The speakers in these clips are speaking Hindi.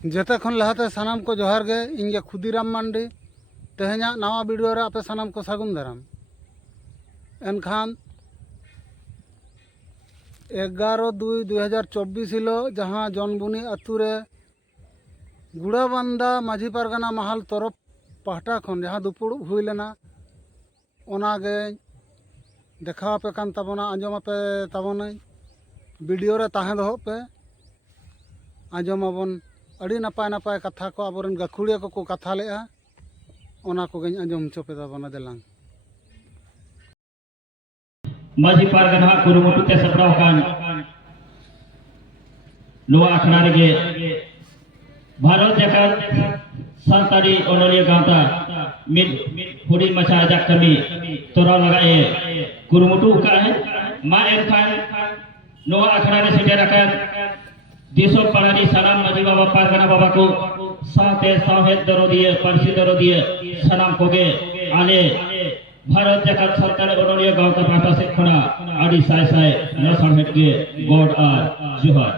जेते खन लहाते सानाम को जोहार गे इंगे खुदीराम मांडी तेहना नवा वीडियो रे आपे सानाम को सागुन दाराम एनखान 11/2/2024 हिलो जहाँ जनबुनी अतुरे गुड़ाबांदा माझी पारगाना महल तरफ पाहटा खन जहाँ दुपुड़ुब हुई लेना ओनागे देखापे कान ताबोना आंजमापे ताबोना वीडियो रे ताहे दो पे आंजमाबन अड़ी नपाय नपाय कथा को आबोरन गाखुड़िया को कथा लेआ ओना को गई आंजम चोपे ताबोना देलांग माझी पारगाना कुरुमुटु ते सपराव कान लोआ अखड़ा रे भारत जाकात सानतारी ओनोलिया गांता मिद हुडी मचा जाक कमी तोरा लगाए कुरुमुटु का है मा एनखान लोआ अखड़ा रे सेटेर आकान दिसो पारानी सलाम माझी बाबा पारगाना बाबा को साथे साहेद दरोदिए पारसी दरोदिए सलाम कोगे आले भारत जाकात सरकार ओनोलिया गांता पाटा से खड़ा आड़ी साय साय नसर हेड के गॉड आर जोहार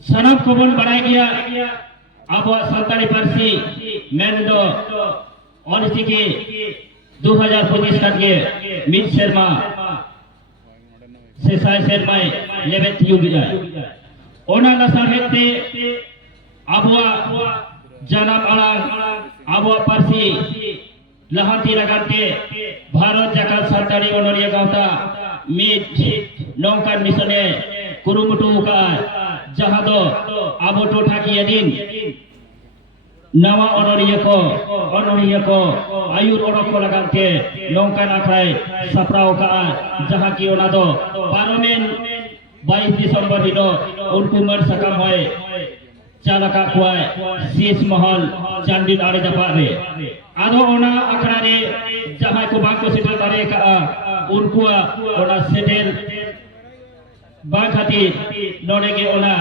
सनम कोबन बढ़ाई गया अब सरकारी पारसी मेन दो ऑनचिकी 2025 तक के मिड शर्मा से साय शर्मा लेवेंथ यू बिजाय ओना नसर हेड ते अबवा जानम आड़ांग आबो पारसी लहांती लगाते भारत जाकात सरकारी ओनोरिया गांता मिड नौकान मिशने कुरुमुटु का जहाँ दो आबो टोठा की दिन नवा ओनोरिया को आयुर ओडक को लगाते नौकान आखाय सपराव का जहाँ की ओना दो पार्लियामेंट 22 दिसंबर हिलो उनको मर सकम होय चालका कुआय शीश महल चांदिल आड़े जपा रे आदो ओना अखड़ा रे जहाँ को बांग को सेटल दारे का उनको ओना सेटल बांग खातिर नोने के ओना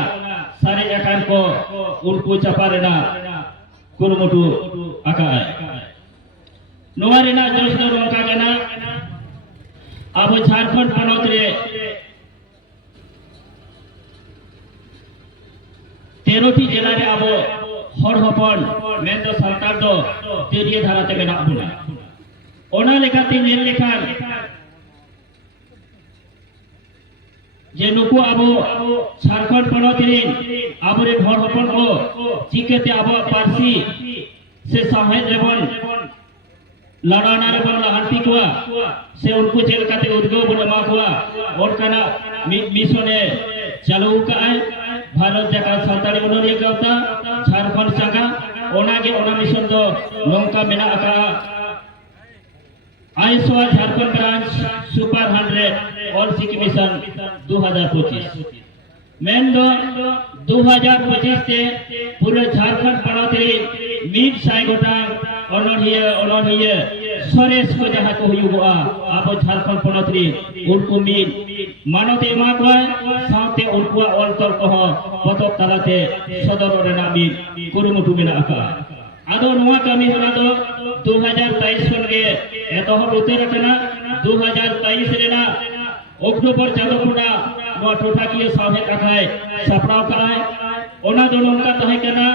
सारे एकान को उनको चपा रेना कुरुमुटु आकाय नोवा रेना जोश दो रोका गना अब झारखंड पनौत रे 13टी जिला रे अब हर हपन मेन दो सरकार दो तेरिए धारा ते मेना बुना ओना लेखाते नेल लेखान जे नुकु अब झारखंड पनौत रे अब रे हर हपन को चिकेते अब पारसी से साहेद रेबन लड़ाना रे बन लहांती को से उनको जेल काते उद्गो बन मा को और कना मिशने चालू का भारत जाकात सरकारी ओनोरिया गांता झारखंड चाका ओनागे ओना मिशन दो नौका मेना आका ISO Jharkhand branch super 100 all city mission 2025 main दो 2025 से पूरे झारखंड पड़ोते मीट साई गोटा ओनोरिया सरेस को जहाँ को हुआ आप झारखंड पड़ोते उनको मीट मानवते मा को साथे उनको ऑलतल को पतक तलाते सदर रेना मीट कुरुमुटु मेना आका आदो नवा कमी होना दो 2023 खन गे एतहर उतर कना 2023 रेना अक्टूबर चांदो कुना नो टोटा की साहे आखाय सपराव काय ओना दो नंका तहे कना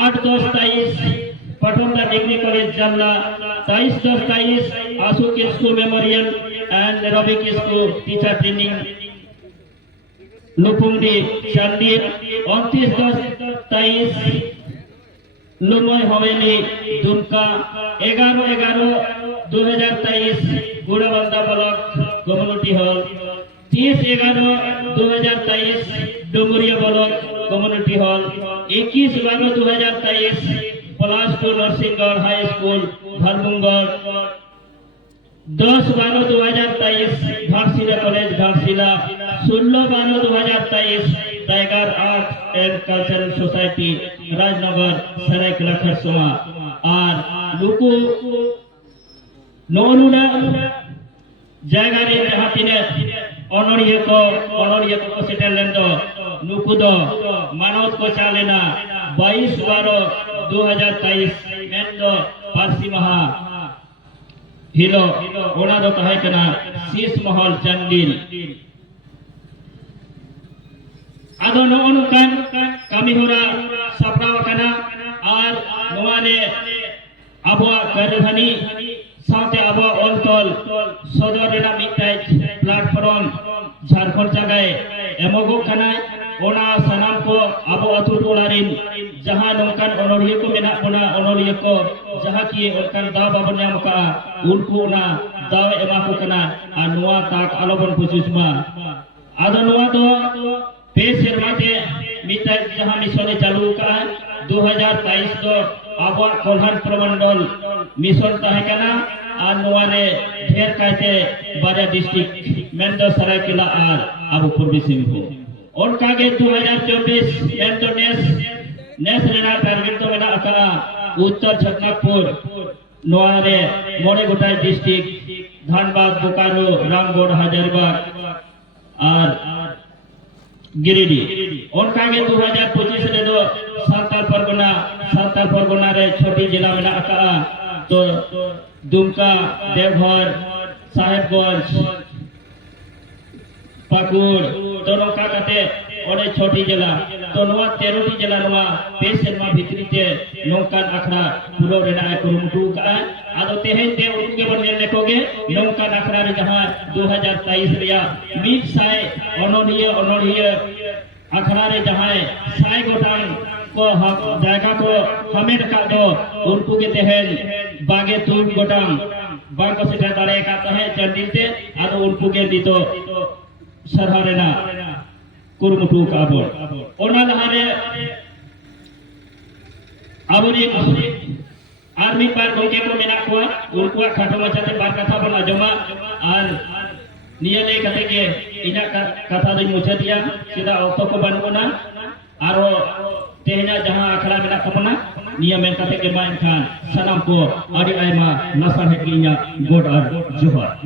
8-10-23 पटोला डिग्री कॉलेज जमला 23-10-23 आसू के school memorial and aerobic school teacher training Lupungdih Chandil 29-10-23 लुमोय हवेली Dumka 11-11-2023 Gurabandha block community hall 30-11-2023 Dumaria block community hall 21-12-2023 plus 2 Narsinghgarh high school Dharamgarh 10-12-2023 Ghatshila college Ghatshila 16-12-2023 tiger art and cultural society Rajnagar Seraikela Kharsawan और लुकु नोनुना जायगा रे जहाँ तिने ओनोरिया को सेटल लेंदो नुकु दो मानवत को चालेना 22-12-2023 मेन दो पारसी महा हिलो ओना दो कहे कना Sheesh Mahal Chandil ado nongkan kami hura sapraw kana ar nuane abwa karhani saute abwa ontol sodor rena mitai platform Jharkhand jagai emogo kana ona sanam ko abo atu tolarin jahan nongkan onoriya ko menak bona onoriya ko jaha ki onkan da babon nyam ka unku na daw ema ko kana anwa tak alobon khususma ado nuwa do पे सेरमाते मिता जहां मिशन चालू का 2023 दो आबा कोल्हान प्रमंडल मिशन तहकना और नोवारे ढेर काते बारे डिस्ट्रिक्ट मेंदो सरायकेला और आबू पूर्वी सिंहभूम और कागे 2024 मेंदो नेस रेना टारगेट तो मेना का उत्तर छतरपुर नोवारे मोरे गोटाई डिस्ट्रिक्ट धनबाद बोकारो रामगढ़ हजारीबाग और गिरिडीह और कागे 2025 रे दो सान्ताल परगना रे छोटी जिला में आका तो दुमका देवघर साहेबगंज पाकुड़ दोनों का कते ओडे छोटी जिला तो नोवा 13टी जिला नोवा पे सेरमा भितरी ते नोंकान अखड़ा पुरो रेना कुरुमुटु का आदो तेहें ते उनके बन नेल लेकोगे नोंकान अखड़ा रे जहां 2023 रिया मीट साय अनोनिय अखड़ा रे जहां साय गोटान को जायगा को हमें का दो उनको के तेहें बागे तुम गोटान बांग को सेटा दारे का तहे चंदिल ते आदो उनको के दितो सरहारेना कुरुमुटु का बोल ओना लहारे आबोरी आर्मी पार गोके को मेना को उनको खाटो मचाते बार कथा बन आजमा और नियले कते के इना कथा दई मुचदिया सीधा ऑक्टो को बनबोना आरो तेहना जहां अखड़ा मेना कपना नियम कते के मान खान सनम को आदि आयमा नसा है किnya गोड और जोहर।